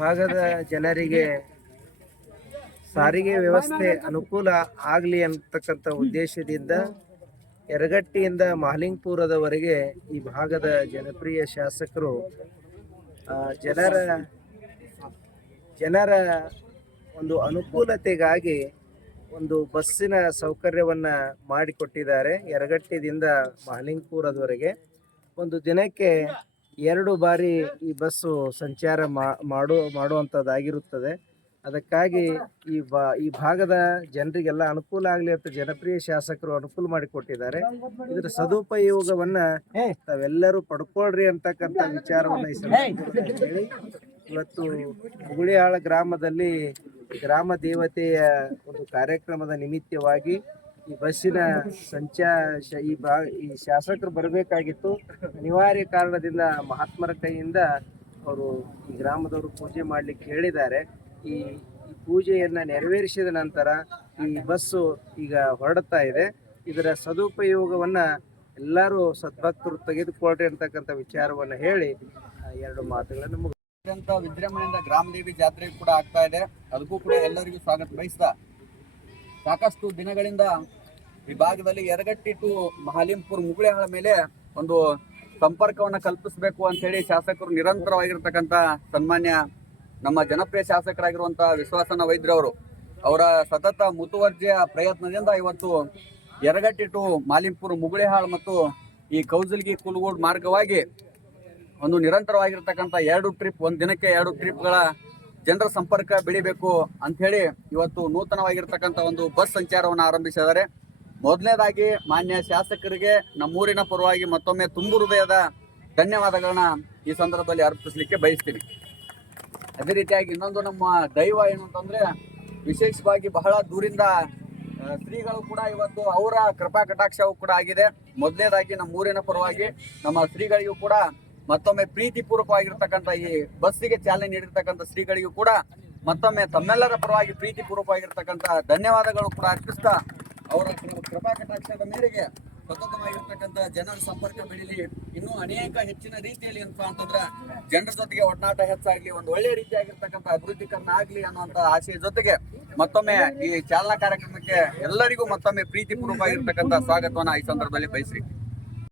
ಭಾಗದ ಜನರಿಗೆ ಸಾರಿಗೆ ವ್ಯವಸ್ಥೆ ಅನುಕೂಲ ಆಗಲಿ ಅಂತಕ್ಕಂಥ ಉದ್ದೇಶದಿಂದ ಎರಗಟ್ಟಿಯಿಂದ ಮಾಲಿಂಗ್ಪುರದವರೆಗೆ ಈ ಭಾಗದ ಜನಪ್ರಿಯ ಶಾಸಕರು ಜನರ ಜನರ ಒಂದು ಅನುಕೂಲತೆಗಾಗಿ ಒಂದು ಬಸ್ಸಿನ ಸೌಕರ್ಯವನ್ನು ಮಾಡಿಕೊಟ್ಟಿದ್ದಾರೆ ಎರಗಟ್ಟಿದಿಂದ ಮಾಲಿಂಗ್ಪುರದವರೆಗೆ ಒಂದು ದಿನಕ್ಕೆ ಎರಡು ಬಾರಿ ಈ ಬಸ್ಸು ಸಂಚಾರ ಮಾಡು ಮಾಡುವಂಥದ್ದಾಗಿರುತ್ತದೆ ಅದಕ್ಕಾಗಿ ಈ ಬಾ ಈ ಭಾಗದ ಜನರಿಗೆಲ್ಲ ಅನುಕೂಲ ಆಗಲಿ ಅಂತ ಜನಪ್ರಿಯ ಶಾಸಕರು ಅನುಕೂಲ ಮಾಡಿಕೊಟ್ಟಿದ್ದಾರೆ ಇದರ ಸದುಪಯೋಗವನ್ನ ತಾವೆಲ್ಲರೂ ಪಡ್ಕೊಳ್ರಿ ಅಂತಕ್ಕಂಥ ವಿಚಾರವನ್ನು ಈ ಹೇಳಿ ಇವತ್ತು ಹುಗುಳಿಯಾಳ ಗ್ರಾಮದಲ್ಲಿ ಗ್ರಾಮ ದೇವತೆಯ ಒಂದು ಕಾರ್ಯಕ್ರಮದ ನಿಮಿತ್ತವಾಗಿ ಈ ಬಸ್ಸಿನ ಸಂಚಾರ ಈ ಬಾ ಈ ಶಾಸಕರು ಬರಬೇಕಾಗಿತ್ತು ಅನಿವಾರ್ಯ ಕಾರಣದಿಂದ ಮಹಾತ್ಮರ ಕೈಯಿಂದ ಅವರು ಈ ಗ್ರಾಮದವರು ಪೂಜೆ ಮಾಡಲಿಕ್ಕೆ ಹೇಳಿದ್ದಾರೆ ಈ ಪೂಜೆಯನ್ನ ನೆರವೇರಿಸಿದ ನಂತರ ಈ ಬಸ್ಸು ಈಗ ಹೊರಡ್ತಾ ಇದೆ ಇದರ ಸದುಪಯೋಗವನ್ನ ಎಲ್ಲರೂ ಸದ್ಭಕ್ತರು ತೆಗೆದುಕೊಳ್ಳ್ರಿ ಅಂತಕ್ಕಂಥ ವಿಚಾರವನ್ನು ಹೇಳಿ ಎರಡು ಮಾತುಗಳನ್ನು ಮುಗಿದಂತ ವಿಜೃಂಭಣೆಯಿಂದ ಗ್ರಾಮದೇವಿ ಜಾತ್ರೆ ಕೂಡ ಆಗ್ತಾ ಇದೆ ಅದಕ್ಕೂ ಕೂಡ ಎಲ್ಲರಿಗೂ ಸ್ವಾಗತ ಬಯಸ್ತಾ ಸಾಕಷ್ಟು ದಿನಗಳಿಂದ ಈ ಭಾಗದಲ್ಲಿ ಎರಗಟ್ಟಿ ಟು ಮಹಾಲಿಂಪುರ್ ಮುಗುಳೆಹಾಳ ಮೇಲೆ ಒಂದು ಸಂಪರ್ಕವನ್ನು ಕಲ್ಪಿಸಬೇಕು ಅಂತ ಹೇಳಿ ಶಾಸಕರು ನಿರಂತರವಾಗಿರ್ತಕ್ಕಂಥ ಸನ್ಮಾನ್ಯ ನಮ್ಮ ಜನಪ್ರಿಯ ಶಾಸಕರಾಗಿರುವಂಥ ವಿಶ್ವಾಸನ ವೈದ್ಯರವರು ಅವರ ಸತತ ಮುತುವರ್ಜಿಯ ಪ್ರಯತ್ನದಿಂದ ಇವತ್ತು ಎರಗಟ್ಟಿ ಟು ಮಾಲಿಂಪುರ್ ಮುಗುಳಿಹಾಳ್ ಮತ್ತು ಈ ಕೌಜಲ್ಗಿ ಕುಲಗೋಡ್ ಮಾರ್ಗವಾಗಿ ಒಂದು ನಿರಂತರವಾಗಿರ್ತಕ್ಕಂಥ ಎರಡು ಟ್ರಿಪ್ ಒಂದು ದಿನಕ್ಕೆ ಎರಡು ಟ್ರಿಪ್ಗಳ ಜನರ ಸಂಪರ್ಕ ಬೆಳಿಬೇಕು ಹೇಳಿ ಇವತ್ತು ನೂತನವಾಗಿರ್ತಕ್ಕಂಥ ಒಂದು ಬಸ್ ಸಂಚಾರವನ್ನು ಆರಂಭಿಸಿದ್ದಾರೆ ಮೊದಲನೇದಾಗಿ ಮಾನ್ಯ ಶಾಸಕರಿಗೆ ನಮ್ಮೂರಿನ ಪರವಾಗಿ ಮತ್ತೊಮ್ಮೆ ತುಂಬು ಹೃದಯದ ಧನ್ಯವಾದಗಳನ್ನ ಈ ಸಂದರ್ಭದಲ್ಲಿ ಅರ್ಪಿಸಲಿಕ್ಕೆ ಬಯಸ್ತೀನಿ ಅದೇ ರೀತಿಯಾಗಿ ಇನ್ನೊಂದು ನಮ್ಮ ದೈವ ಏನು ಅಂತಂದ್ರೆ ವಿಶೇಷವಾಗಿ ಬಹಳ ದೂರಿಂದ ಶ್ರೀಗಳು ಕೂಡ ಇವತ್ತು ಅವರ ಕೃಪಾ ಕಟಾಕ್ಷವು ಕೂಡ ಆಗಿದೆ ಮೊದಲನೇದಾಗಿ ನಮ್ಮ ಊರಿನ ಪರವಾಗಿ ನಮ್ಮ ಶ್ರೀಗಳಿಗೂ ಕೂಡ ಮತ್ತೊಮ್ಮೆ ಪ್ರೀತಿ ಪೂರ್ವಕವಾಗಿರ್ತಕ್ಕಂಥ ಈ ಬಸ್ಸಿಗೆ ಚಾಲನೆ ನೀಡಿರ್ತಕ್ಕಂಥ ಶ್ರೀಗಳಿಗೂ ಕೂಡ ಮತ್ತೊಮ್ಮೆ ತಮ್ಮೆಲ್ಲರ ಪರವಾಗಿ ಪ್ರೀತಿ ಪೂರ್ವಕವಾಗಿರ್ತಕ್ಕಂತಹ ಧನ್ಯವಾದಗಳು ಕೂಡ ಅರ್ಪಿಸ್ತಾ ಅವರ ಕೃಪಾ ಕಟಾಕ್ಷದ ಮೇರೆಗೆ ಸತತವಾಗಿರ್ತಕ್ಕಂಥ ಜನರ ಸಂಪರ್ಕ ಬೆಳೀಲಿ ಇನ್ನೂ ಅನೇಕ ಹೆಚ್ಚಿನ ರೀತಿಯಲ್ಲಿ ಏನಪ್ಪಾ ಅಂತಂದ್ರೆ ಜನರ ಜೊತೆಗೆ ಒಡನಾಟ ಹೆಚ್ಚಾಗಲಿ ಒಂದು ಒಳ್ಳೆ ರೀತಿಯಾಗಿರ್ತಕ್ಕಂಥ ಅಭಿವೃದ್ಧಿಕರಣ ಆಗ್ಲಿ ಅನ್ನುವಂತ ಆಶಯ ಜೊತೆಗೆ ಮತ್ತೊಮ್ಮೆ ಈ ಚಾಲನಾ ಕಾರ್ಯಕ್ರಮಕ್ಕೆ ಎಲ್ಲರಿಗೂ ಮತ್ತೊಮ್ಮೆ ಪ್ರೀತಿ ಪೂರ್ವಕವಾಗಿರ್ತಕ್ಕಂಥ ಸ್ವಾಗತವನ್ನ ಈ ಸಂದರ್ಭದಲ್ಲಿ ಬಯಸಿ